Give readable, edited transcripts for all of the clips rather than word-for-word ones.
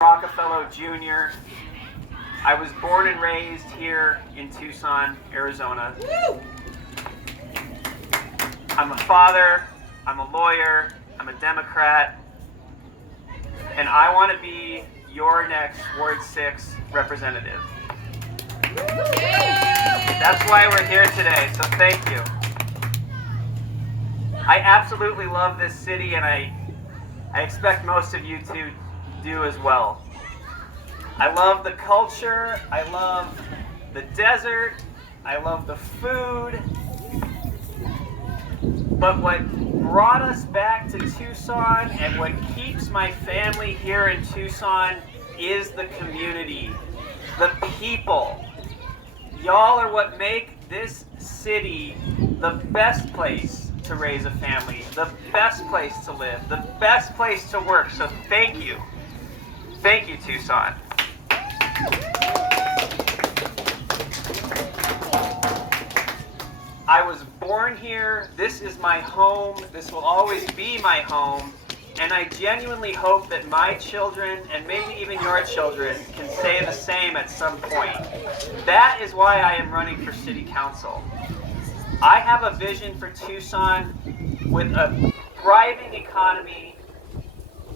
Rockefeller Jr. I was born and raised here in Tucson, Arizona. I'm a father, I'm a lawyer, I'm a Democrat, and I want to be your next Ward 6 representative. That's why we're here today, so thank you. I absolutely love this city, and I expect most of you to do as well. I love the culture, I love the desert, I love the food, but what brought us back to Tucson and what keeps my family here in Tucson is the community, the people. Y'all are what make this city the best place to raise a family, the best place to live, the best place to work, so thank you. Thank you, Tucson. I was born here, this is my home, this will always be my home, and I genuinely hope that my children, and maybe even your children, can say the same at some point. That is why I am running for city council. I have a vision for Tucson with a thriving economy,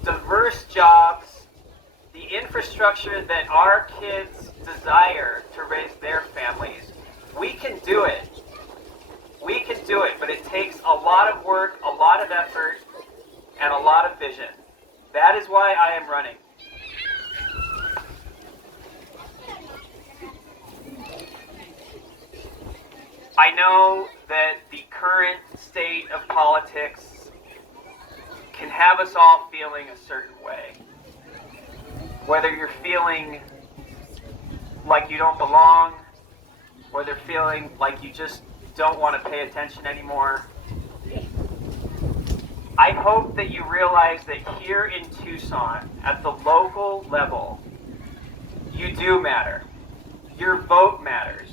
diverse jobs, the infrastructure that our kids desire to raise their families. We can do it. We can do it, but it takes a lot of work, a lot of effort, and a lot of vision. That is why I am running. I know that the current state of politics can have us all feeling a certain way. Whether you're feeling like you don't belong, whether feeling like you just don't want to pay attention anymore. I hope that you realize that here in Tucson, at the local level, you do matter. Your vote matters.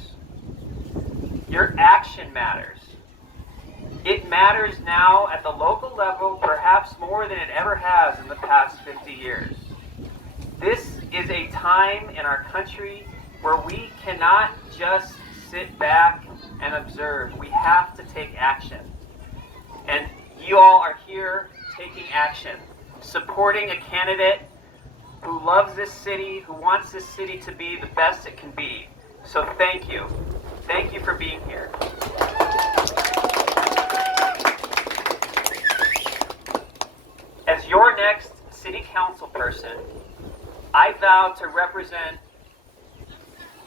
Your action matters. It matters now at the local level, perhaps more than it ever has in the past 50 years. This is a time in our country where we cannot just sit back and observe. We have to take action. And you all are here taking action, supporting a candidate who loves this city, who wants this city to be the best it can be. So thank you. Thank you for being here. As your next city council person, I vow to represent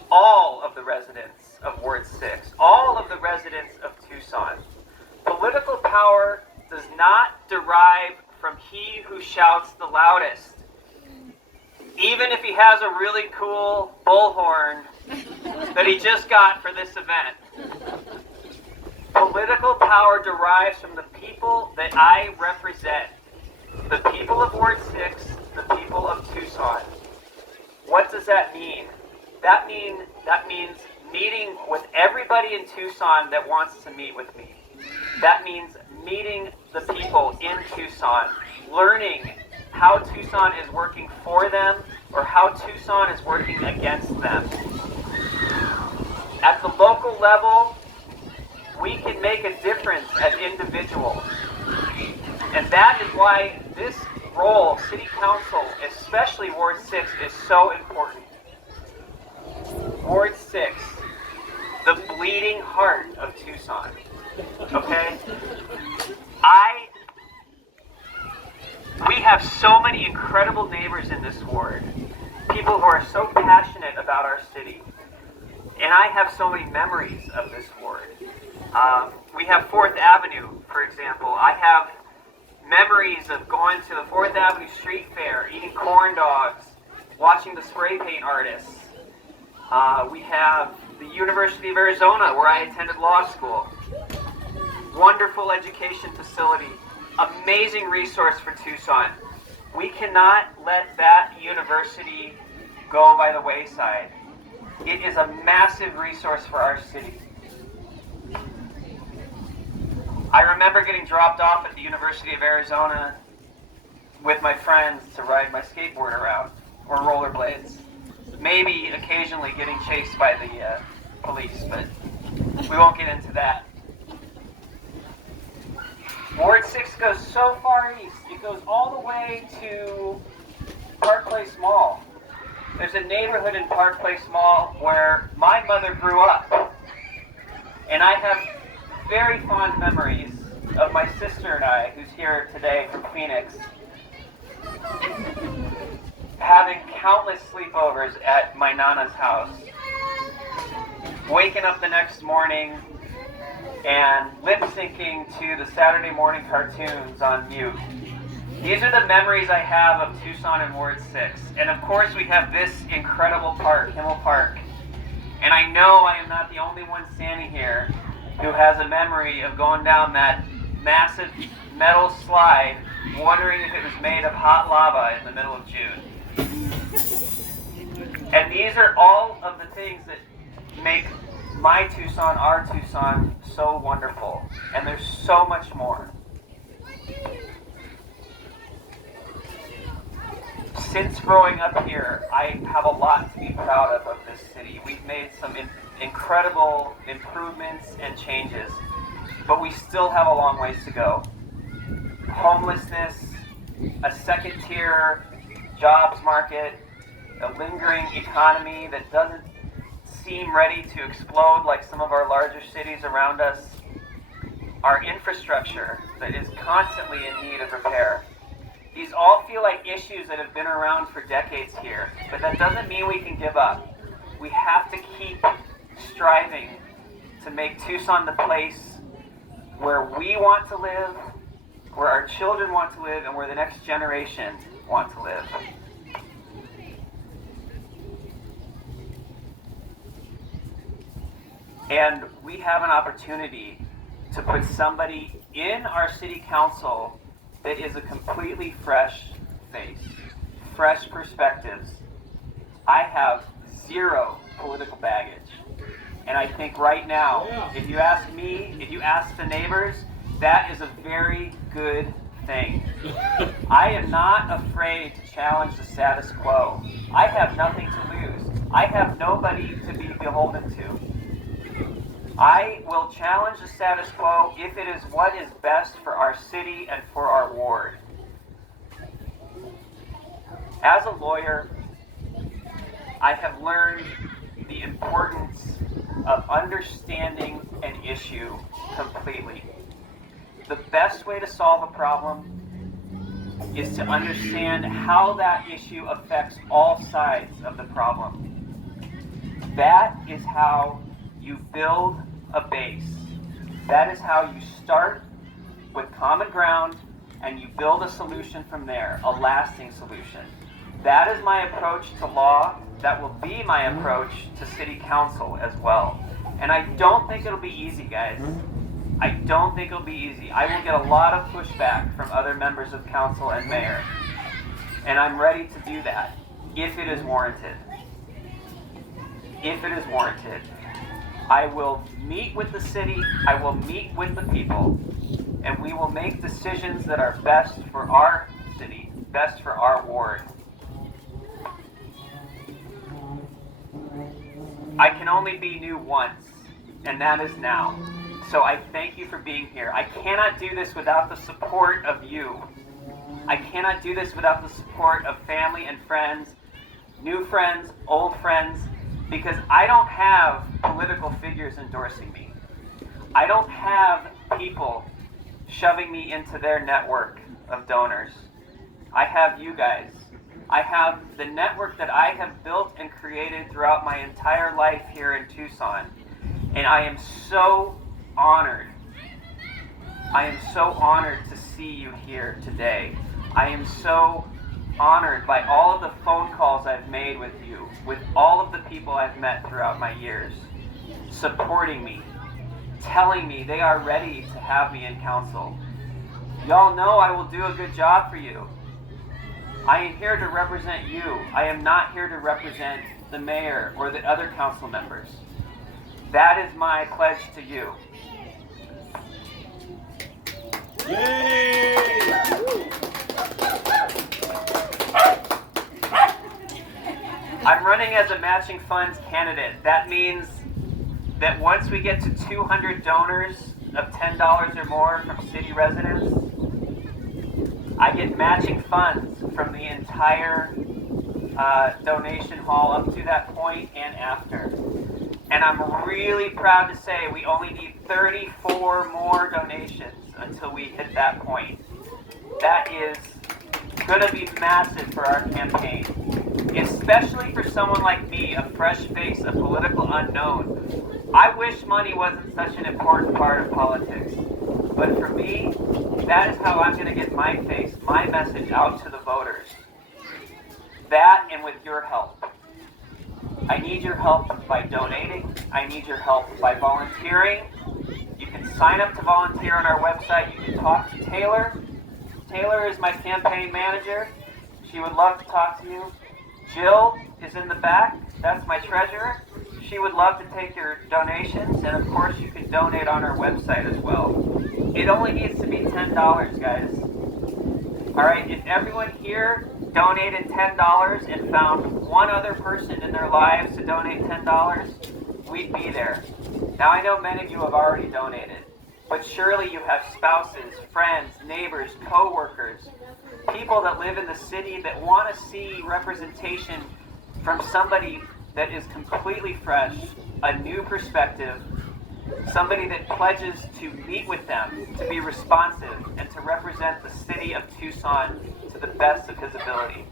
all of the residents of Ward 6, all of the residents of Tucson. Political power does not derive from he who shouts the loudest, even if he has a really cool bullhorn that he just got for this event. Political power derives from the people that I represent, the people of Ward 6, the people of Tucson. What does that mean? That means meeting with everybody in Tucson that wants to meet with me. That means meeting the people in Tucson, learning how Tucson is working for them or how Tucson is working against them. At the local level, we can make a difference as individuals. And that is why this role, City Council, especially Ward 6, is so important. Ward 6, the bleeding heart of Tucson. Okay? We have so many incredible neighbors in this ward. People who are so passionate about our city. And I have so many memories of this ward. We have 4th Avenue, for example. I have memories of going to the 4th Avenue Street Fair, eating corn dogs, watching the spray paint artists. We have the University of Arizona, where I attended law school. Wonderful education facility, amazing resource for Tucson. We cannot let that university go by the wayside. It is a massive resource for our city. I remember getting dropped off at the University of Arizona with my friends to ride my skateboard around, or maybe occasionally getting chased by the police, but we won't get into that. Ward 6 goes so far east. It goes all the way to Park Place Mall. There's a neighborhood in Park Place Mall where my mother grew up. And I have very fond memories of my sister and I, who's here today from Phoenix, having countless sleepovers at my Nana's house. Waking up the next morning and lip-syncing to the Saturday morning cartoons on mute. These are the memories I have of Tucson and Ward 6. And of course we have this incredible park, Himmel Park. And I know I am not the only one standing here who has a memory of going down that massive metal slide, wondering if it was made of hot lava in the middle of June. And these are all of the things that make my Tucson, our Tucson, so wonderful. And there's so much more. Since growing up here, I have a lot to be proud of this city. We've made some incredible improvements and changes, but we still have a long ways to go. Homelessness, a second-tier jobs market, a lingering economy that doesn't seem ready to explode like some of our larger cities around us, our infrastructure that is constantly in need of repair. These all feel like issues that have been around for decades here, but that doesn't mean we can give up. We have to keep striving to make Tucson the place where we want to live, where our children want to live, and where the next generation want to live. And we have an opportunity to put somebody in our city council that is a completely fresh face, fresh perspectives. I have zero political baggage. And I think right now, if you ask me, if you ask the neighbors, that is a very good thing. I am not afraid to challenge the status quo. I have nothing to lose. I have nobody to be beholden to. I will challenge the status quo if it is what is best for our city and for our ward. As a lawyer, I have learned the importance of understanding an issue completely. The best way to solve a problem is to understand how that issue affects all sides of the problem. That is how you build a base. That is how you start with common ground and you build a solution from there, a lasting solution. That is my approach to law. That will be my approach to city council as well. And I don't think it'll be easy, guys. I don't think it'll be easy. I will get a lot of pushback from other members of council and mayor. And I'm ready to do that if it is warranted. If it is warranted. I will meet with the city, I will meet with the people, and we will make decisions that are best for our city, best for our ward. I can only be new once, and that is now. So I thank you for being here. I cannot do this without the support of you. I cannot do this without the support of family and friends, new friends, old friends, because I don't have political figures endorsing me. I don't have people shoving me into their network of donors. I have you guys. I have the network that I have built and created throughout my entire life here in Tucson. And I am so honored. I am so honored to see you here today. I am so honored by all of the phone calls I've made with you, with all of the people I've met throughout my years, supporting me, telling me they are ready to have me in council. Y'all know I will do a good job for you. I am here to represent you. I am not here to represent the mayor or the other council members. That is my pledge to you. Yay! I'm running as a matching funds candidate. That means that once we get to 200 donors of $10 or more from city residents, I get matching funds from the entire donation haul up to that point and after. And I'm really proud to say we only need 34 more donations until we hit that point. That is going to be massive for our campaign, especially for someone like me, a fresh face, a political unknown. I wish money wasn't such an important part of politics, but for me, that is how I'm going to get my face, my message out to the voters. That, and with your help. I need your help by donating. I need your help by volunteering. You can sign up to volunteer on our website. You can talk to Taylor. Taylor is my campaign manager. She would love to talk to you. Jill is in the back. That's my treasurer. She would love to take your donations. And of course, you can donate on our website as well. It only needs to be $10, guys. All right, if everyone here donated $10 and found one other person in their lives to donate $10, we'd be there. Now, I know many of you have already donated, but surely you have spouses, friends, neighbors, co-workers, people that live in the city that want to see representation from somebody that is completely fresh, a new perspective, somebody that pledges to meet with them, to be responsive, and to represent the city of Tucson to the best of his ability.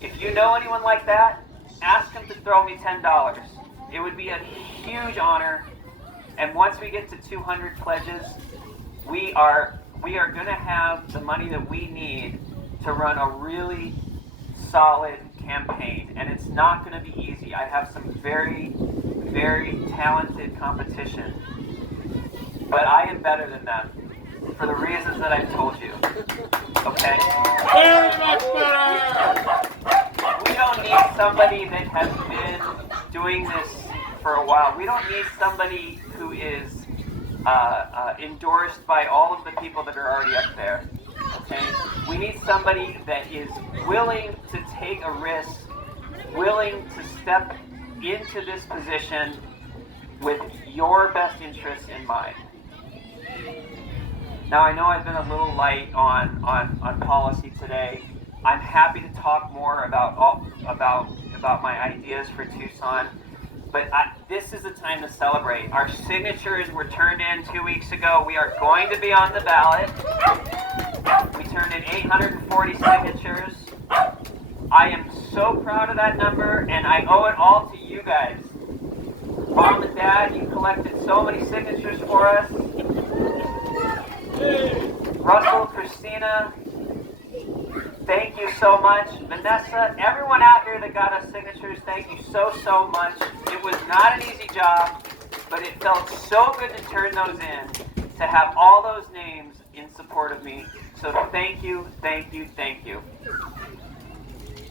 If you know anyone like that, ask them to throw me $10. It would be a huge honor. And once we get to 200 pledges, we are going to have the money that we need to run a really solid campaign. And it's not going to be easy. I have some very, very talented competition. But I am better than them for the reasons that I've told you. Okay? Very much better! We don't need somebody that has been doing this for a while. We don't need somebody who is endorsed by all of the people that are already up there. Okay? We need somebody that is willing to take a risk, willing to step into this position with your best interests in mind. Now, I know I've been a little light on policy today. I'm happy to talk more about my ideas for Tucson, but this is a time to celebrate. Our signatures were turned in 2 weeks ago. We are going to be on the ballot. We turned in 840 signatures. I am so proud of that number, and I owe it all to you guys. Mom and Dad, you collected so many signatures for us. Russell, Christina, thank you so much. Vanessa, everyone out here that got us signatures, thank you so much. It was not an easy job, but it felt so good to turn those in, to have all those names in support of me. So thank you.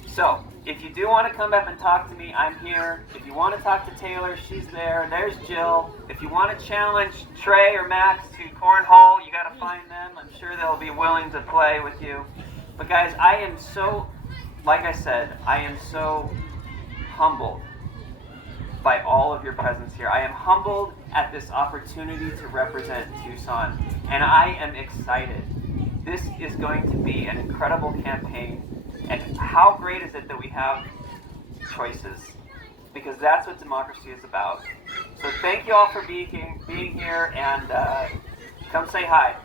So, if you do want to come up and talk to me, I'm here. If you want to talk to Taylor, she's there. There's Jill. If you want to challenge Trey or Max to cornhole, you got to find them. I'm sure they'll be willing to play with you. But guys, I am so, like I said, I am so humbled by all of your presence here. I am humbled at this opportunity to represent Tucson, and I am excited. This is going to be an incredible campaign. And how great is it that we have choices? Because that's what democracy is about. So thank you all for being here, and come say hi.